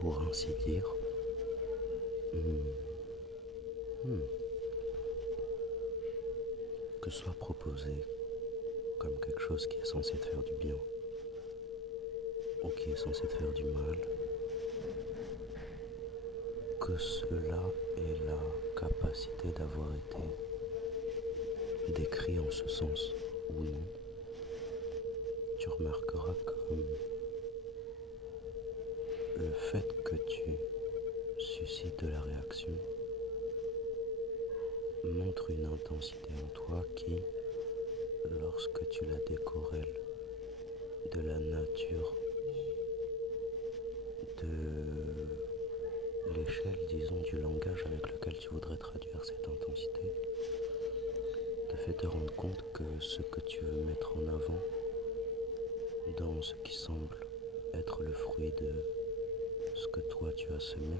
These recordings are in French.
pour ainsi dire. Hmm, hmm. Que soit proposé comme quelque chose qui est censé te faire du bien ou qui est censé te faire du mal, que cela ait la capacité d'avoir été décrit en ce sens ou non, tu remarqueras comme le fait que tu suscites de la réaction montre une intensité en toi qui, lorsque tu la décorrèles de la nature de l'échelle, disons, du langage avec lequel tu voudrais traduire cette intensité, te fait te rendre compte que ce que tu veux mettre en avant dans ce qui semble être le fruit de ce que toi tu as semé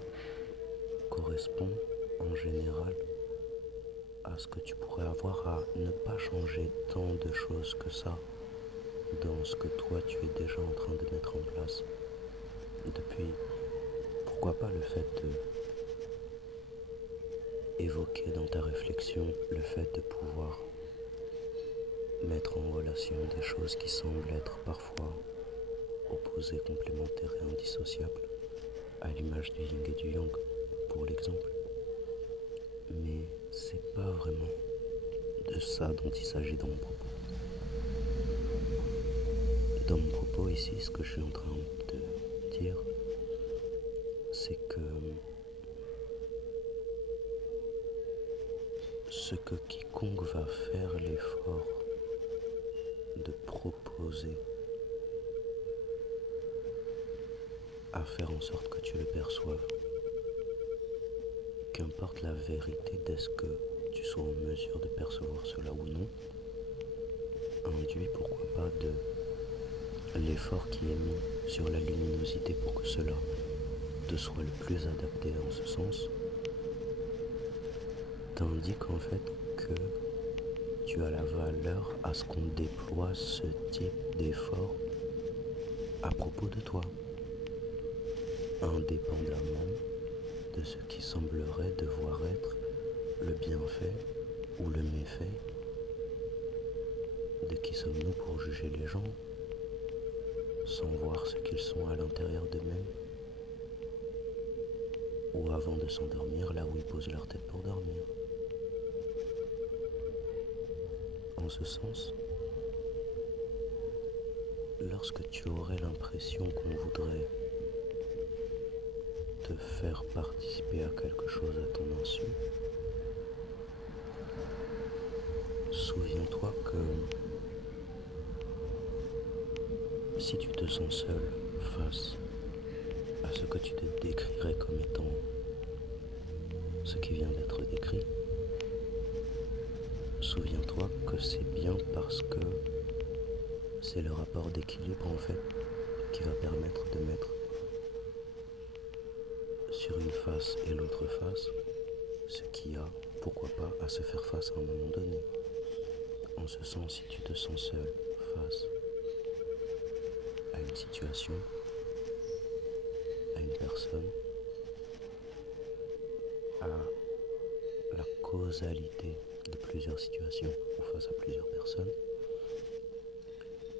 correspond en général à ce que tu pourrais avoir à ne pas changer tant de choses que ça dans ce que toi tu es déjà en train de mettre en place depuis, pourquoi pas le fait de évoquer dans ta réflexion le fait de pouvoir mettre en relation des choses qui semblent être parfois opposées, complémentaires et indissociables, à l'image du yin et du yang, pour l'exemple. Mais c'est pas vraiment de ça dont il s'agit dans mon propos. Dans mon propos ici, ce que je suis en train de dire, c'est que ce que quiconque va faire l'effort de proposer à faire en sorte que tu le perçoives, qu'importe la vérité d'est-ce que tu sois en mesure de percevoir cela ou non, induit pourquoi pas de l'effort qui est mis sur la luminosité pour que cela te soit le plus adapté en ce sens, t'indique en fait que tu as la valeur à ce qu'on déploie ce type d'effort à propos de toi, indépendamment de ce qui semblerait devoir être le bienfait ou le méfait. De qui sommes-nous pour juger les gens sans voir ce qu'ils sont à l'intérieur d'eux-mêmes ou avant de s'endormir là où ils posent leur tête pour dormir. En ce sens, lorsque tu aurais l'impression qu'on voudrait te faire participer à quelque chose à ton insu, souviens-toi que si tu te sens seul face à ce que tu te décrirais comme étant ce qui vient d'être décrit, souviens-toi que c'est bien parce que c'est le rapport d'équilibre en fait qui va permettre de mettre sur une face et l'autre face ce qui a, pourquoi pas, à se faire face à un moment donné. En ce sens, si tu te sens seul face à une situation, à une personne, à la causalité de plusieurs situations ou face à plusieurs personnes,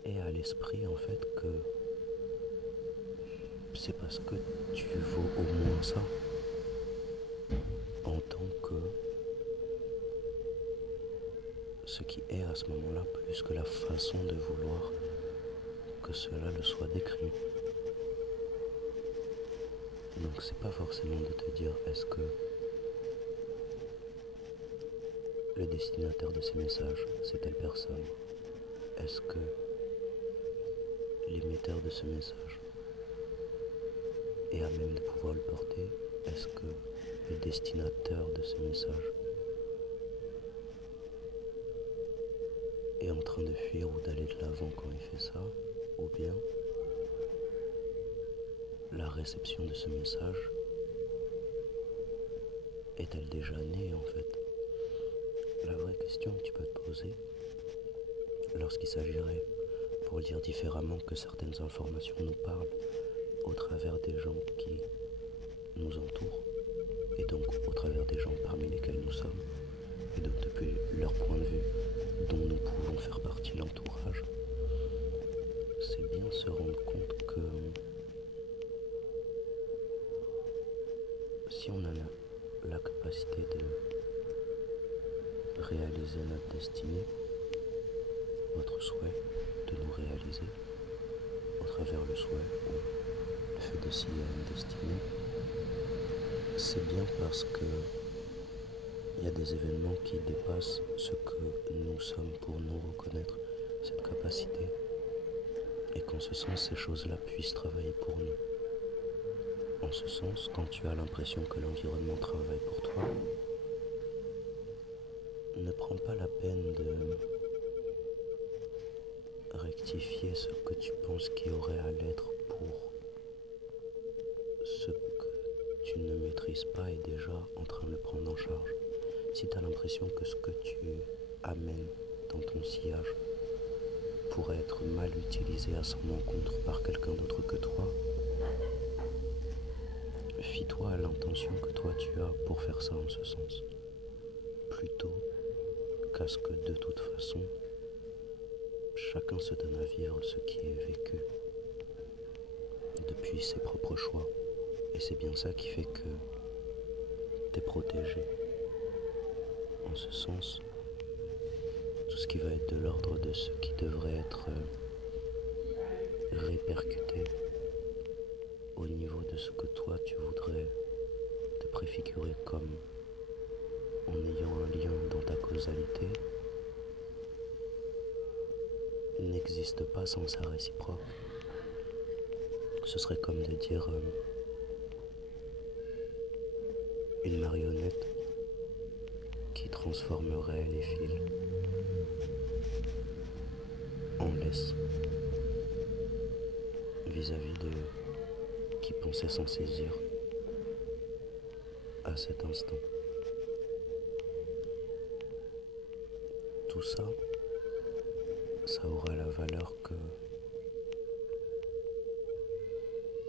et à l'esprit en fait que c'est parce que tu vaux au moins ça en tant que ce qui est à ce moment-là plus que la façon de vouloir que cela le soit décrit. Donc c'est pas forcément de te dire est-ce que le destinataire de ces messages c'est telle personne, est-ce que l'émetteur de ce message est à même de pouvoir le porter, est-ce que le destinateur de ce message est en train de fuir ou d'aller de l'avant quand il fait ça, ou bien la réception de ce message est-elle déjà née en fait? La vraie question que tu peux te poser lorsqu'il s'agirait, pour le dire différemment, que certaines informations nous parlent au travers des gens qui Si on a la capacité de réaliser notre destinée, notre souhait de nous réaliser au travers le souhait ou le fait de s'y à une destinée, c'est bien parce que il y a des événements qui dépassent ce que nous sommes pour nous reconnaître cette capacité et qu'en ce sens ces choses-là puissent travailler pour nous. En ce sens, quand tu as l'impression que l'environnement travaille pour toi, ne prends pas la peine de rectifier ce que tu penses qu'il y aurait à l'être pour ce que tu ne maîtrises pas est déjà en train de le prendre en charge. Si tu as l'impression que ce que tu amènes dans ton sillage pourrait être mal utilisé à son encontre par quelqu'un d'autre que toi, fie-toi à l'intention que toi tu as pour faire ça en ce sens, plutôt qu'à ce que de toute façon, chacun se donne à vivre ce qui est vécu depuis ses propres choix. Et c'est bien ça qui fait que t'es protégé. En ce sens, tout ce qui va être de l'ordre de ce qui devrait être répercuté au niveau de ce que toi tu voudrais te préfigurer comme en ayant un lien dans ta causalité, n'existe pas sans sa réciproque. Ce serait comme de dire une marionnette qui transformerait les fils en laisse vis-à-vis de qui pensait s'en saisir à cet instant. Tout ça, ça aura la valeur que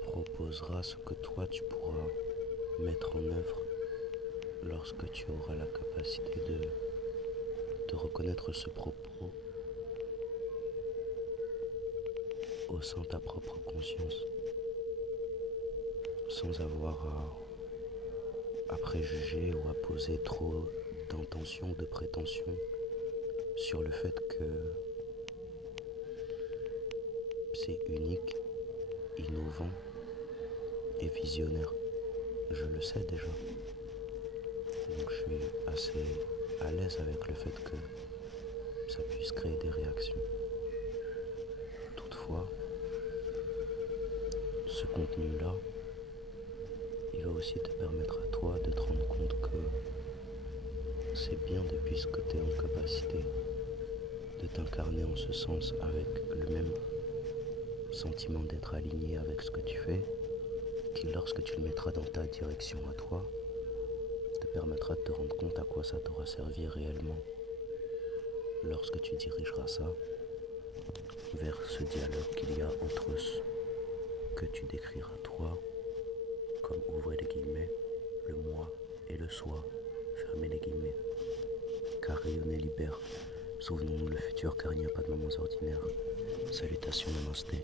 proposera ce que toi tu pourras mettre en œuvre lorsque tu auras la capacité de reconnaître ce propos au sein de ta propre conscience, sans avoir à préjuger ou à poser trop d'intentions ou de prétentions sur le fait que c'est unique, innovant et visionnaire. Je le sais déjà. Donc je suis assez à l'aise avec le fait que ça puisse créer des réactions. Toutefois, ce contenu-là, il va aussi te permettre à toi de te rendre compte que c'est bien depuis ce que tu es en capacité de t'incarner en ce sens avec le même sentiment d'être aligné avec ce que tu fais, qui lorsque tu le mettras dans ta direction à toi, te permettra de te rendre compte à quoi ça t'aura servi réellement lorsque tu dirigeras ça vers ce dialogue qu'il y a entre ce que tu décriras toi comme ouvrez les guillemets, le moi et le soi, fermez les guillemets. Car rayonner libère. Souvenons-nous le futur car il n'y a pas de moments ordinaires. Salutations, namasté.